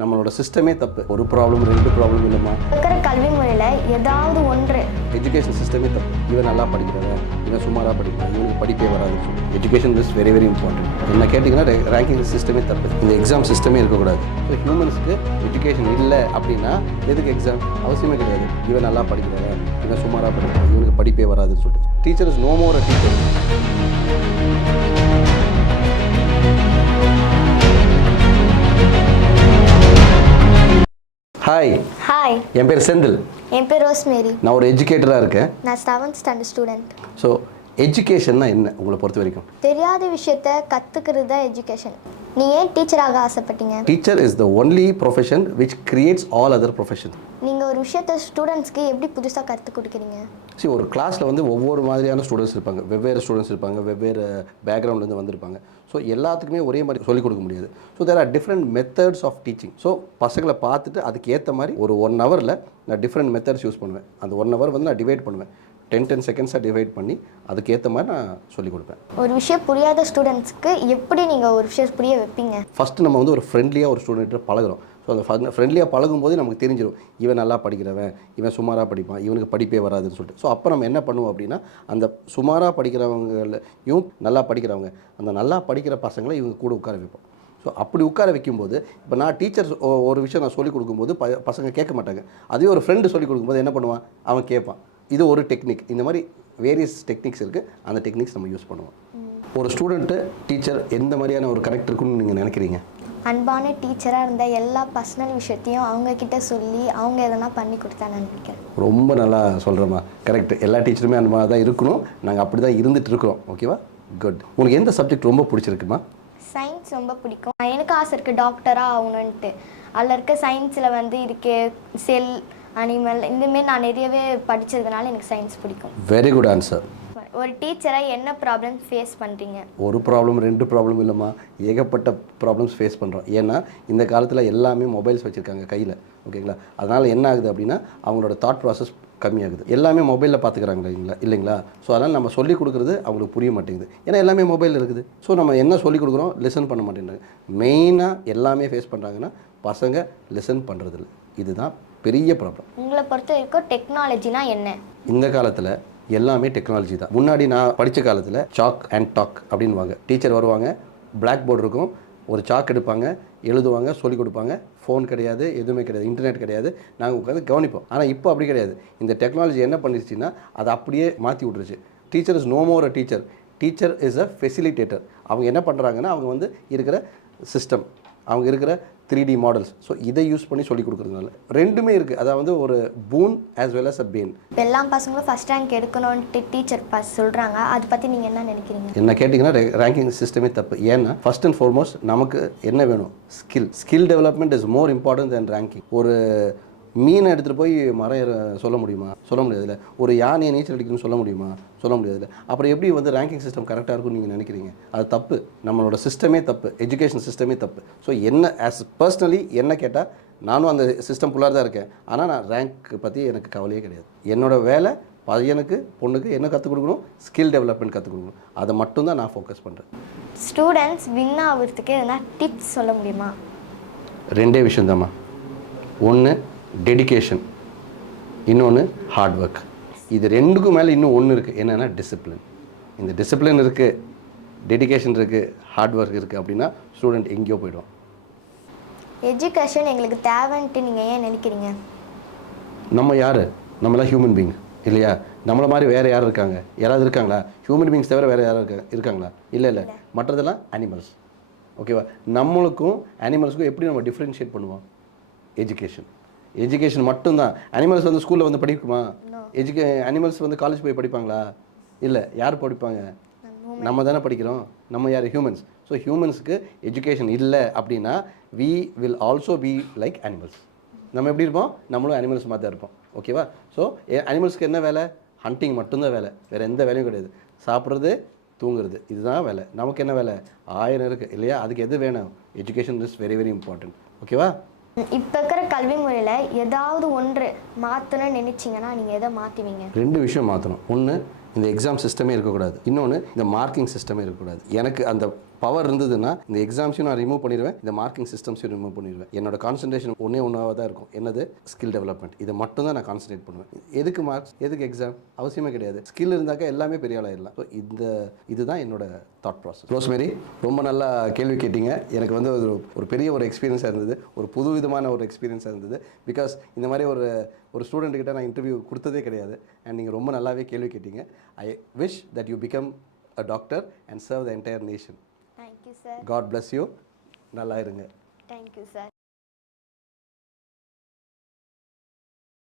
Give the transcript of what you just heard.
நம்மளோட சிஸ்டமே தப்பு. ஒரு ப்ராப்ளம் ரெண்டு ப்ராப்ளம் இல்லைம்மா. இருக்கிற கல்வி முறையில் ஏதாவது ஒன்று எஜுகேஷன் சிஸ்டமே தப்பு. இவன் நல்லா படிக்கிறவன், இவன் சுமாராக படிக்கிறான், இவனுக்கு படிப்பே வராது. Education is very very important. என்ன கேட்டிங்கன்னா ரேங்கிங் சிஸ்டமே தப்பு. இந்த எக்ஸாம் சிஸ்டமே இருக்கக்கூடாது. ஸோ ஹியூமன்ஸ்க்கு எஜுகேஷன் இல்லை அப்படின்னா எதுக்கு எக்ஸாம்? அவசியமே கிடையாது. இவன் நல்லா படிக்கிறவன், இவன் சுமாராக படிக்கிறான், இவனுக்கு படிப்பே வராதுன்னு சொல்லிட்டு teacher is no more a teacher. Hi, என் பேர் செந்தில். என் பேர் ரோஸ்மேரி. நான் ஒரு எஜுகேட்டராக இருக்கேன். நான் 7th ஸ்டாண்டர்ட் ஸ்டூடெண்ட். ஸோ எஜுகேஷன்னா என்ன உங்களை பொறுத்த வரைக்கும்? தெரியாத விஷயத்த கற்றுக்கிறது தான் எஜுகேஷன். நீ ஏன் டீச்சராக ஆசைப்பட்டீங்க? Teacher is the only profession which creates all other profession. நீங்கள் ஒரு விஷயத்த ஸ்டூடெண்ட்ஸ்க்கு எப்படி புதுசாக கற்றுக் கொடுக்குறீங்க? ஒரு கிளாஸில் வந்து ஒவ்வொரு மாதிரியான ஸ்டூடெண்ட்ஸ் இருப்பாங்க, வெவ்வேறு ஸ்டூடெண்ட்ஸ் இருப்பாங்க, வெவ்வேறு பேக்ரவுண்ட்லேருந்து வந்திருப்பாங்க. ஸோ எல்லாத்துக்குமே ஒரே மாதிரி சொல்லிக் கொடுக்க முடியாது. So there are different methods of teaching. So பசங்களை பார்த்துட்டு அதுக்கு ஏற்ற மாதிரி ஒரு 1 ஹவரில் நான் டிஃப்ரெண்ட் மெத்தட்ஸ் யூஸ் பண்ணுவேன். அந்த 1 ஹவர் வந்து நான் டிவைட் பண்ணுவேன். 10 செகண்ட்ஸாக டிவைட் பண்ணி அதுக்கு ஏற்ற மாதிரி நான் சொல்லிக் கொடுப்பேன். ஒரு விஷயம் புரியாத ஸ்டூடெண்ட்ஸ்க்கு எப்படி நீங்கள் ஒரு விஷயம் புரிய வைப்பீங்க? ஃபஸ்ட்டு நம்ம வந்து ஒரு ஃப்ரெண்ட்லியாக ஒரு ஸ்டூடெண்ட்டை பழகுறோம். ஸோ அந்த ஃப்ரெண்ட்லியாக பழகும்போது நமக்கு தெரிஞ்சிடும், இவன் நல்லா படிக்கிறவன், இவன் சுமாராக படிப்பான், இவனுக்கு படிப்பே வராதுன்னு சொல்லிட்டு. ஸோ அப்போ நம்ம என்ன பண்ணுவோம் அப்படின்னா, அந்த சுமாராக படிக்கிறவங்களையும் நல்லா படிக்கிறவங்க, அந்த நல்லா படிக்கிற பசங்களை இவங்க கூட உட்கார வைப்போம். ஸோ அப்படி உட்கார வைக்கும்போது, இப்போ நான் டீச்சர் ஒரு விஷயம் நான் சொல்லிக் கொடுக்கும்போது பசங்க கேட்க மாட்டாங்க. அதே ஒரு ஃப்ரெண்டு சொல்லிக் கொடுக்கும்போது என்ன பண்ணுவான், அவன் கேட்பான். இது ஒரு டெக்னிக். இந்த மாதிரி வேரியஸ் டெக்னிக்ஸ் இருக்குது. அந்த டெக்னிக்ஸ் நம்ம யூஸ் பண்ணுவோம். ஒரு ஸ்டூடெண்ட்டு டீச்சர் எந்த மாதிரியான ஒரு கனெக்ட் இருக்குன்னு நீங்கள் நினைக்கிறீங்க? அன்பான டீச்சராக இருந்த எல்லா பர்சனல் விஷயத்தையும் அவங்கக்கிட்ட சொல்லி அவங்க எதனா பண்ணி கொடுத்தா நினைக்கிறேன். ரொம்ப நல்லா சொல்கிறேம்மா. கரெக்ட். எல்லா டீச்சருமே அந்த மாதிரி தான் இருக்கணும். நாங்கள் அப்படி தான் இருந்துகிட்டு இருக்கிறோம். ஓகேவா? குட். உங்களுக்கு எந்த சப்ஜெக்ட் ரொம்ப பிடிச்சிருக்குமா? சயின்ஸ் ரொம்ப பிடிக்கும். எனக்கு ஆசை இருக்குது டாக்டராக ஆகணுன்ட்டு. அதில் இருக்க சயின்ஸில் வந்து இருக்கே செல், அனிமல், இந்தமாரி நான் நிறையவே படித்ததுனால எனக்கு சயின்ஸ் பிடிக்கும். Very good answer. ஒரு டீச்சராக என்ன ப்ராப்ளம் ஃபேஸ் பண்ணுறீங்க? ஒரு ப்ராப்ளம் ரெண்டு ப்ராப்ளம் இல்லைம்மா, ஏகப்பட்ட ப்ராப்ளம்ஸ் ஃபேஸ் பண்ணுறோம். ஏன்னா இந்த காலத்தில் எல்லாமே மொபைல்ஸ் வச்சுருக்காங்க கையில். ஓகேங்களா? அதனால் என்ன ஆகுது அப்படின்னா அவங்களோட தாட் ப்ராசஸ் கம்மியாகுது. எல்லாமே மொபைலில் பார்த்துக்கிறாங்க இல்லைங்களா? ஸோ அதனால் நம்ம சொல்லிக் கொடுக்குறது அவங்களுக்கு புரிய மாட்டேங்குது. ஏன்னா எல்லாமே மொபைல் இருக்குது. ஸோ நம்ம என்ன சொல்லிக் கொடுக்குறோம், லிசன் பண்ண மாட்டேங்கிறாங்க. மெயினாக எல்லாமே ஃபேஸ் பண்ணுறாங்கன்னா பசங்க லிசன் பண்ணுறதில்ல. இதுதான் பெரிய ப்ராப்ளம். உங்களை பொறுத்த வரைக்கும் டெக்னாலஜினா என்ன? இந்த காலத்தில் எல்லாமே டெக்னாலஜி தான். முன்னாடி நான் படித்த காலத்தில் சாக் அண்ட் டாக் அப்படின்வாங்க. டீச்சர் வருவாங்க, பிளாக் போர்டு இருக்கும், ஒரு சாக் எடுப்பாங்க, எழுதுவாங்க, சொல்லிக் கொடுப்பாங்க. ஃபோன் கிடையாது, எதுவுமே கிடையாது, இன்டர்நெட் கிடையாது. நாங்கள் உட்காந்து கவனிப்போம். ஆனால் இப்போ அப்படி கிடையாது. இந்த டெக்னாலஜி என்ன பண்ணிருச்சுன்னா அதை அப்படியே மாற்றி விட்ருச்சு. Teacher is no more a teacher. Teacher is a facilitator. அவங்க என்ன பண்ணுறாங்கன்னா அவங்க வந்து இருக்கிற சிஸ்டம், அவங்க இருக்கிற 3D மாடல்ஸ், ஸோ இதை யூஸ் பண்ணி சொல்லிக் கொடுக்குறதுனால ரெண்டுமே இருக்குது. அதாவது ஒரு boon as well as a bane. எல்லா பசங்களும் ஃபஸ்ட் ரேங்க் எடுக்கணும்னு டீச்சர் சொல்கிறாங்க. அதை பற்றி நீங்கள் என்ன நினைக்கிறீங்க? என்ன கேட்டிங்கன்னா ரேங்கிங் சிஸ்டமே தப்பு. ஏன்னா ஃபர்ஸ்ட் அண்ட் ஃபார்மோஸ்ட் நமக்கு என்ன வேணும்? Skill development is more important then ranking. ஒரு மீனை எடுத்துகிட்டு போய் மரம் சொல்ல முடியுமா? சொல்ல முடியாதுல்ல. ஒரு யானையை நீச்சல் அடிக்கணும்னு சொல்ல முடியுமா? சொல்ல முடியாதுல்ல. அப்புறம் எப்படி வந்து ரேங்கிங் சிஸ்டம் கரெக்டாக இருக்கும்னு நீங்கள் நினைக்கிறீங்க? அது தப்பு. நம்மளோட சிஸ்டமே தப்பு. எஜுகேஷன் சிஸ்டமே தப்பு. ஸோ என்ன ஆஸ் பர்சனலி என்ன கேட்டால் நானும் அந்த சிஸ்டம்குள்ளார தான் இருக்கேன். ஆனால் நான் ரேங்க் பற்றி எனக்கு கவலையே கிடையாது. என்னோடய வேலை பையனுக்கு பொண்ணுக்கு என்ன கற்றுக் கொடுக்கணும், ஸ்கில் டெவலப்மெண்ட் கற்றுக் கொடுக்கணும். அதை மட்டும்தான் நான் ஃபோக்கஸ் பண்ணுறேன். ஸ்டூடெண்ட்ஸ் வின் ஆகிறதுக்கு எதனா டிப்ஸ் சொல்ல முடியுமா? 2 விஷயந்தாம்மா. ஒன்று டெடிகேஷன், இன்னொன்று ஹார்ட் ஒர்க். இது 2க்கும் மேலே இன்னும் ஒன்று இருக்குது. என்னென்னா டிசிப்ளின். இந்த டிசிப்ளின் இருக்குது, டெடிகேஷன் இருக்குது, ஹார்ட் ஒர்க் இருக்குது அப்படின்னா ஸ்டூடெண்ட் எங்கேயோ போய்டுவோம். எஜுகேஷன் எங்களுக்கு தேவைன்ட்டு நீங்கள் ஏன் நினைக்கிறீங்க? நம்ம யார்? நம்மளாம் ஹியூமன் பீயிங் இல்லையா? நம்மளை மாதிரி வேறு யாரும் இருக்காங்க? யாராவது இருக்காங்களா? ஹியூமன் பீயிங்ஸ் தவிர வேறு யாரும் இருக்காங்களா? இல்லை. மற்றதெல்லாம் அனிமல்ஸ். ஓகேவா? நம்மளுக்கும் அனிமல்ஸுக்கும் எப்படி நம்ம டிஃப்ரென்ஷியேட் பண்ணுவோம்? எஜுகேஷன் மட்டும்தான். அனிமல்ஸ் வந்து ஸ்கூலில் வந்து படிக்குமா? அனிமல்ஸ் வந்து காலேஜ் போய் படிப்பாங்களா? இல்லை. யார் படிப்பாங்க? நம்ம தானே படிக்கிறோம். நம்ம யார்? ஹியூமன்ஸ். ஸோ ஹியூமன்ஸுக்கு எஜுகேஷன் இல்லை அப்படின்னா we will also be like animals. நம்ம எப்படி இருப்போம்? நம்மளும் அனிமல்ஸ் மாதிரி தான் இருப்போம். ஓகேவா? ஸோ அனிமல்ஸ்க்கு என்ன வேலை? ஹண்டிங் மட்டும்தான் வேலை. வேறு எந்த வேலையும் கிடையாது. சாப்பிட்றது, தூங்குறது, இதுதான் வேலை. நமக்கு என்ன வேலை? 1000 இருக்குது இல்லையா? அதுக்கு எது வேணும்? Education is very very important. ஓகேவா? இப்போ இருக்கிற கல்வி முறையில் ஏதாவது ஒன்று மாற்றணும்னு நினச்சிங்கன்னா நீங்கள் எதை மாற்றுவீங்க? 2 விஷயம் மாற்றணும். ஒன்று, இந்த எக்ஸாம் சிஸ்டமே இருக்கக்கூடாது. இன்னொன்று, இந்த மார்க்கிங் சிஸ்டமே இருக்கக்கூடாது. எனக்கு அந்த பவர் இருந்ததுன்னா இந்த எக்ஸாம்ஸையும் நான் ரிமூவ் பண்ணிடுவேன், இந்த மார்க்கிங் சிஸ்டம்ஸையும் ரிமூவ் பண்ணிடுவேன். என்னோட கான்சன்ட்ரேஷன் ஒன்றாக தான் இருக்கும். என்னது? Skill development. இதை மட்டும் தான் நான் கான்சன்ட்ரேட் பண்ணுவேன். எதுக்கு மார்க்ஸ், எதுக்கு எக்ஸாம் அவசியமே கிடையாது. ஸ்கில் இருந்தாக்க எல்லாமே பெரிய ஆளாயிடலாம். ஸோ இதுதான் என்னோட தாட் ப்ராசஸ். ரோஸ்மேரி, ரொம்ப நல்லா கேள்வி கேட்டீங்க. எனக்கு வந்து ஒரு பெரிய ஒரு எக்ஸ்பீரியன்ஸாக இருந்தது, ஒரு புது விதமான ஒரு எக்ஸ்பீரியன்ஸாக இருந்தது. பிகாஸ் இந்த மாதிரி ஒரு ஸ்டூடெண்ட்டுக்கிட்ட நான் இன்டர்வியூ கொடுத்ததே கிடையாது. அண்ட் நீங்கள் ரொம்ப நல்லாவே கேள்வி கேட்டீங்க. I wish that you become a doctor and serve the entire nation. Thank you, sir. God bless you. நல்லா இருங்க. Thank you, sir.